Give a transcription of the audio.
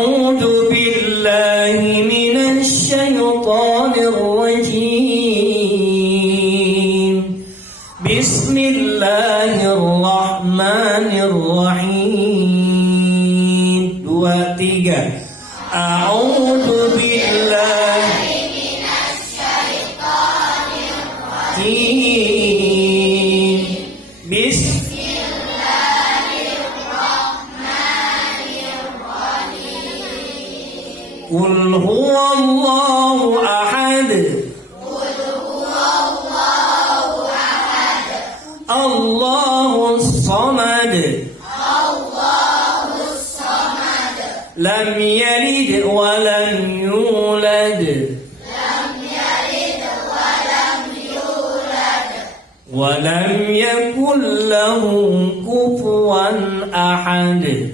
أعوذ بالله من الشيطان الرجيم بسم الله الرحمن الرحيم 2, 3 أعوذ بالله من الشيطان الرجيم بسم قل هو الله أحد الله الصمد لم يلد ولم يولد ولم يكن له كفوا أحد